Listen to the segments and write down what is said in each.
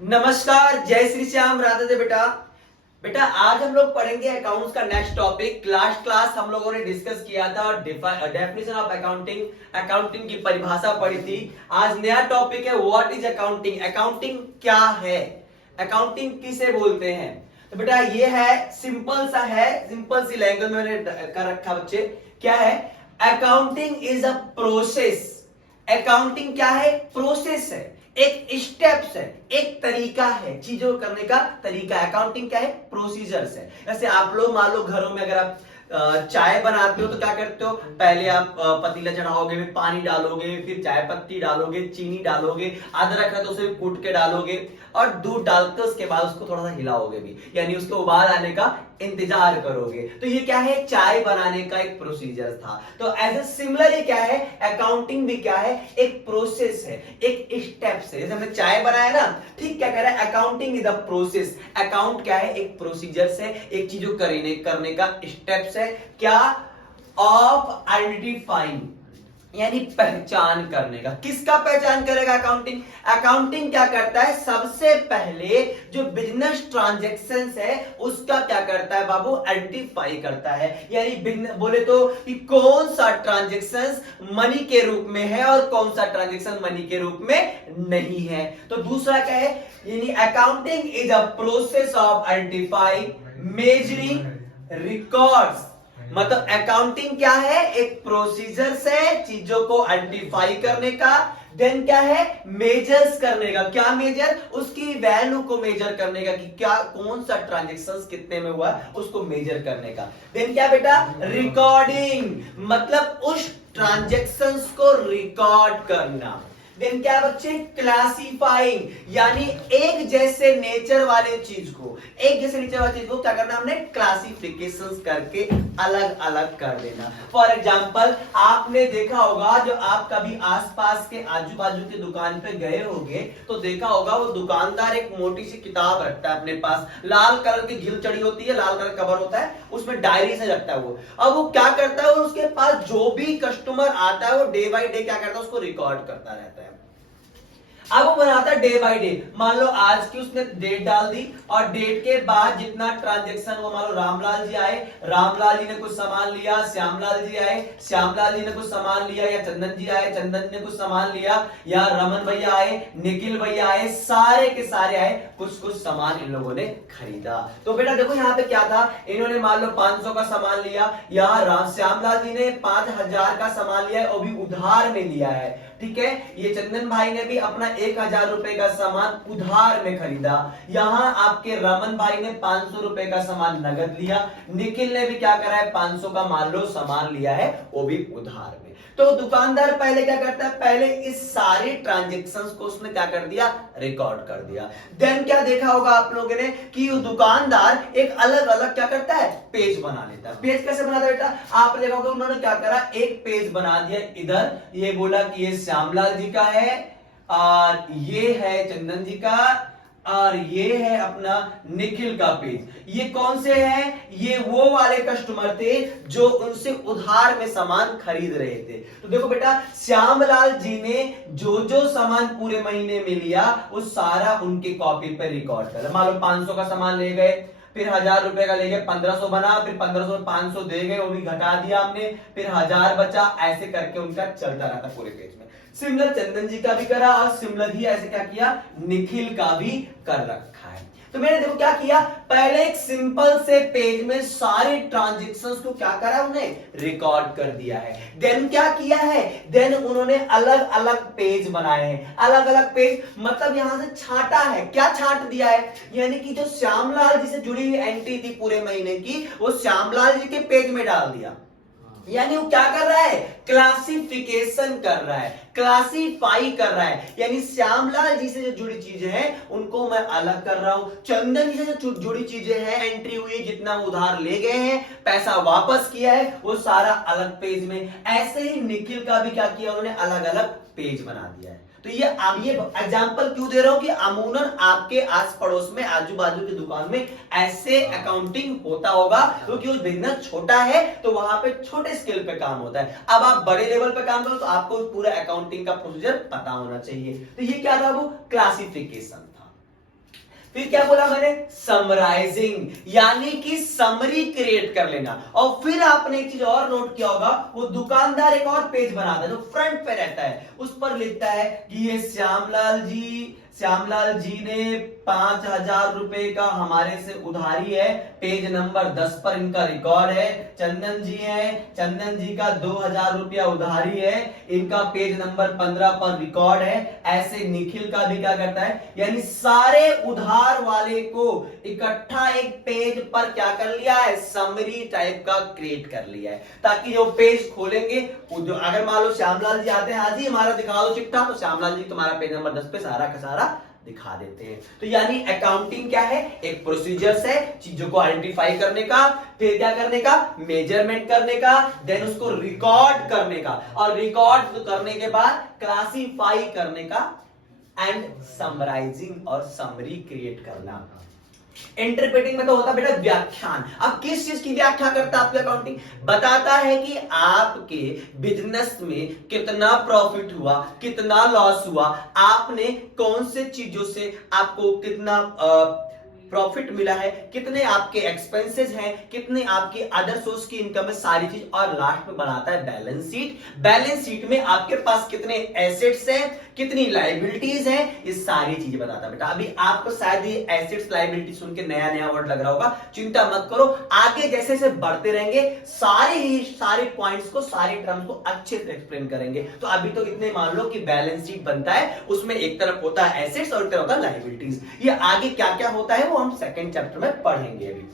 नमस्कार, जय श्री श्याम, राधे दे बेटा। बेटा आज हम लोग पढ़ेंगे अकाउंट्स का नेक्स्ट टॉपिक। लास्ट क्लास हम लोगों ने डिस्कस किया था डेफिनेशन ऑफ अकाउंटिंग, अकाउंटिंग की परिभाषा पढ़ी थी। आज नया टॉपिक है व्हाट इज अकाउंटिंग, अकाउंटिंग क्या है, अकाउंटिंग किसे बोलते हैं। तो बेटा ये है सिंपल सा है, सिंपल सी लैंग्वेज में मैंने कर रखा बच्चे। क्या है accounting? Is a process. Accounting क्या है? प्रोसेस है, एक स्टेप्स है, एक तरीका है, चीजों को करने का तरीका। अकाउंटिंग क्या है? प्रोसीजर्स है। जैसे आप लोग मान लो घरों में अगर आप चाय बनाते हो तो क्या करते हो, पहले आप पतीला चढ़ाओगे, फिर पानी डालोगे, फिर चाय पत्ती डालोगे, चीनी डालोगे, अदरक है तो उसे कूट के डालोगे और दूध डालकर उसके बाद उसको थोड़ा सा हिलाओगे भी, यानी उसको उबाल आने का इंतजार करोगे। तो ये क्या है? चाय बनाने का एक प्रोसीजर था। तो एज ए सिमिलर ये क्या है? अकाउंटिंग भी क्या है? एक प्रोसेस है, एक स्टेप्स है। जैसे हमने चाय बनाया ना, ठीक क्या कह रहा है? Accounting is the process. Account क्या है? एक प्रोसीजर है, एक चीजों करने का स्टेप्स है। क्या? ऑफ आइडेंटिफाइंग, यानी पहचान करने का। किसका पहचान करेगा अकाउंटिंग? अकाउंटिंग क्या करता है? सबसे पहले जो बिजनेस ट्रांजैक्शंस है उसका क्या करता है बाबू? आइडेंटिफाई करता है। यानी बोले तो कि कौन सा ट्रांजैक्शंस मनी के रूप में है और कौन सा ट्रांजैक्शन मनी के रूप में नहीं है। तो दूसरा क्या है? यानी accounting is a process of identify, measuring, records. मतलब अकाउंटिंग क्या है? एक प्रोसीजर से चीजों को आइडेंटिफाई करने का। देन क्या है? मेजर्स करने का। क्या मेजर? उसकी वैल्यू को मेजर करने का कि क्या कौन सा ट्रांजैक्शंस कितने में हुआ उसको मेजर करने का। देन क्या बेटा? रिकॉर्डिंग, मतलब उस ट्रांजैक्शंस को रिकॉर्ड करना। देन क्या बच्चे? क्लासिफाइंग, यानी एक जैसे नेचर वाले चीज को, एक जैसे नेचर वाले चीज को क्या करना? हमने क्लासिफिकेशंस करके अलग अलग कर देना। फॉर एग्जांपल आपने देखा होगा, जो आप कभी आसपास के आजू बाजू के दुकान पे गए होंगे तो देखा होगा वो दुकानदार एक मोटी सी किताब रखता है अपने पास, लाल कलर की घिल चढ़ी होती है, लाल कलर कवर होता है, उसमें डायरी से रखता है वो। अब वो क्या करता है? उसके पास जो भी कस्टमर आता है वो डे बाय डे क्या करता है? उसको रिकॉर्ड करता रहता है। अब वो बनाता है डे बाय डे। मान लो आज की उसने डेट डाल दी और डेट के बाद जितना ट्रांजैक्शन हुआ, मान लो रामलाल जी आए, रामलाल जी ने कुछ सामान लिया, श्यामलाल जी आए, श्यामलाल जी ने कुछ सामान लिया, या चंदन जी आए, चंदन जी ने कुछ सामान लिया, या रमन भैया आए, निखिल भैया आए, सारे के सारे आए, कुछ कुछ सामान इन लोगों ने खरीदा। तो बेटा देखो यहाँ पे क्या था, इन्होंने मान लो 500 का सामान लिया, या श्यामलाल जी ने 5000 का सामान लिया और भी उधार में लिया है, ठीक है। ये चंदन भाई ने भी अपना 1000 रुपए का सामान उधार में खरीदा। यहां आपके रमन भाई ने 500 रुपए का सामान नगद लिया। निखिल ने भी क्या करा है? 500 का मान लो सामान लिया है, वो भी उधार में। तो दुकानदार पहले क्या करता है? पहले इस सारे ट्रांजैक्शंस को उसने क्या कर दिया? रिकॉर्ड कर दिया। देन क्या देखा होगा आप लोगों ने कि दुकानदार एक अलग अलग क्या करता है? पेज बना लेता है। पेज कैसे बनाता है बेटा? आपने देखा होगा उन्होंने क्या करा? एक पेज बना दिया इधर, ये बोला कि ये श्यामलाल जी का है और ये है चंदन जी का और ये है अपना निखिल का पेज। ये कौन से हैं? ये वो वाले कस्टमर थे जो उनसे उधार में सामान खरीद रहे थे। तो देखो बेटा, श्यामलाल जी ने जो जो सामान पूरे महीने में लिया वो सारा उनके कॉपी पे रिकॉर्ड कर। मान लो 500 का सामान ले गए, फिर 1000 रुपए का ले गए, 1500 बना, फिर 1500 में 500 दे गए, वो भी घटा दिया हमने, फिर 1000 बचा, ऐसे करके उनका चलता रहता पूरे पेज में। सिमिलर चंदन जी का भी करा और सिमिलर ही ऐसे क्या किया? निखिल का भी कर रखा है। तो मैंने देखो क्या किया, पहले एक सिंपल से पेज में सारे ट्रांजैक्शंस को क्या करा? उन्हें रिकॉर्ड कर दिया है। देन क्या किया है? देन उन्होंने अलग अलग पेज बनाए हैं। अलग अलग पेज मतलब यहां से छांटा है। क्या छांट दिया है? यानी कि जो श्यामलाल जी से जुड़ी हुई एंट्री थी पूरे महीने की, वो श्यामलाल जी के पेज में डाल दिया। यानी वो क्या कर रहा है? क्लासिफिकेशन कर रहा है, क्लासिफाई कर रहा है। यानी श्यामलाल जी से जो जुड़ी चीजें हैं उनको मैं अलग कर रहा हूं, चंदन जी से जो जुड़ी चीजें हैं, एंट्री हुई, जितना उधार ले गए हैं, पैसा वापस किया है, वो सारा अलग पेज में। ऐसे ही निखिल का भी क्या किया? उन्होंने अलग अलग पेज बना दिया है। तो ये एग्जांपल क्यों दे रहा हूं कि अमूमन आपके आस पड़ोस में, आजू बाजू की दुकान में ऐसे अकाउंटिंग होता होगा, क्योंकि वो बिजनेस छोटा है तो वहां पे छोटे स्केल पे काम होता है। अब आप बड़े लेवल पे काम करो तो आपको पूरा अकाउंटिंग का प्रोसीजर पता होना चाहिए। तो ये क्या था? वो क्लासिफिकेशन था। फिर क्या बोला मैंने, समराइजिंग, यानी कि समरी क्रिएट कर लेना। और फिर आपने एक चीज और नोट किया होगा, वो दुकानदार एक और पेज बनाता है जो फ्रंट पे रहता है, उस पर लिखता है कि ये श्यामलाल जी ने 5,000 रुपए का हमारे से उधारी है, पेज नंबर 10 पर इनका रिकॉर्ड है। चंदन जी का 2,000 रुपया उधारी है, इनका पेज नंबर 15 पर रिकॉर्ड है। ऐसे निखिल का भी क्या करता है, यानी सारे उधार वाले को इकट्ठा एक पेज पर क्या कर लिया है, समरी टाइप का क्रिएट कर लिया है, ताकि जो पेज खोलेंगे, जो अगर मान लो श्यामलाल जी आते हैं, हाँ जी हमारा दिखा दो चिट्ठा, तो श्यामलाल जी तुम्हारा पेज नंबर 10 पे सारा का सारा दिखा देते हैं। तो यानी अकाउंटिंग क्या है, एक प्रोसीजर्स है चीजों को आइडेंटिफाई करने का, फिर क्या करने का, मेजरमेंट करने का, देन उसको रिकॉर्ड करने का, और रिकॉर्ड करने के बाद क्लासिफाई करने का, एंड समराइजिंग और समरी क्रिएट करना। इंटरप्रेटिंग में तो होता बेटा व्याख्यान। अब किस चीज की व्याख्या करता है आपका अकाउंटिंग, बताता है कि आपके बिजनेस में कितना प्रॉफिट हुआ, कितना लॉस हुआ, आपने कौन से चीजों से आपको कितना प्रॉफिट मिला है, कितने आपके एक्सपेंसेस हैं, कितने आपके अदर सोर्स की इनकम है, सारी चीज। और लास्ट में बनाता है बैलेंस शीट। बैलेंस शीट में आपके पास कितने एसेट्स हैं, कितनी लायबिलिटीज हैं, ये सारी चीजें बताता है बेटा। अभी आपको शायद ये एसेट्स लायबिलिटी सुन के नया नया वर्ड लग रहा होगा, चिंता मत करो, आगे जैसे जैसे बढ़ते रहेंगे सारे पॉइंट्स को, सारे टर्म्स को अच्छे से एक्सप्लेन करेंगे। तो अभी तो इतने मान लो कि बैलेंस शीट बनता है, उसमें एक तरफ होता है एसेट्स और एक तरफ होता है लायबिलिटीज। ये आगे क्या क्या होता है वो हम सेकंड चैप्टर में पढ़ेंगे अभी।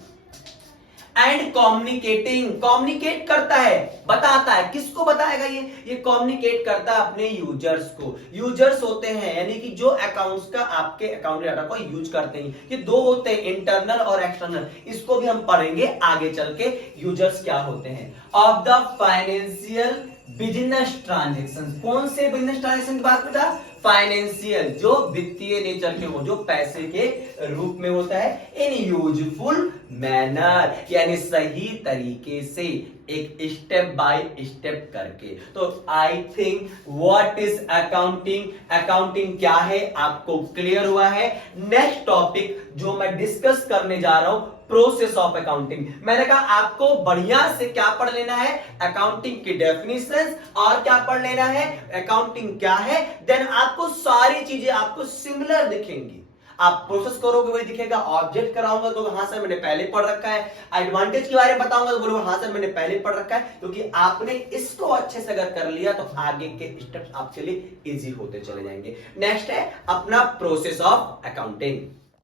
एंड कम्युनिकेटिंग, कम्युनिकेट करता है, बताता है, किसको बताएगा ये कम्युनिकेट करता है अपने यूजर्स को। यूजर्स होते हैं यानी कि जो अकाउंट्स का आपके अकाउंट डाटा को यूज करते हैं, ये दो होते हैं, इंटरनल और एक्सटर्नल। इसको भी हम पढ़ेंगे आगे चल के, यूजर्स क्या होते हैं। Of the financial business transaction, कौन से बिजनेस ट्रांजेक्शन की बात बेटा, फाइनेंशियल, जो वित्तीय नेचर के हो, जो पैसे के रूप में होता है, इन यूजफुल मैनर, यानी सही तरीके से, एक स्टेप बाय स्टेप करके। तो I think what is accounting, accounting क्या है आपको क्लियर हुआ है। नेक्स्ट टॉपिक जो मैं डिस्कस करने जा रहा हूं, प्रोसेस ऑफ अकाउंटिंग। मैंने कहा आपको बढ़िया से क्या पढ़ लेना है, अकाउंटिंग की डेफिनेशन, और क्या पढ़ लेना है, अकाउंटिंग क्या है, देन आपको सारी चीजें आपको सिमिलर दिखेंगी। आप प्रोसेस करोगे वही दिखेगा, ऑब्जेक्ट कराऊंगा तो हाँ सर मैंने पहले पढ़ रखा है, एडवांटेज के बारे में बताऊंगा तो बोलो हाँ सर मैंने पहले पढ़ रखा है, क्योंकि आपने इसको अच्छे से अगर कर लिया तो आगे के स्टेप्स आपके लिए इजी होते चले जाएंगे। नेक्स्ट है अपना प्रोसेस ऑफ अकाउंटिंग।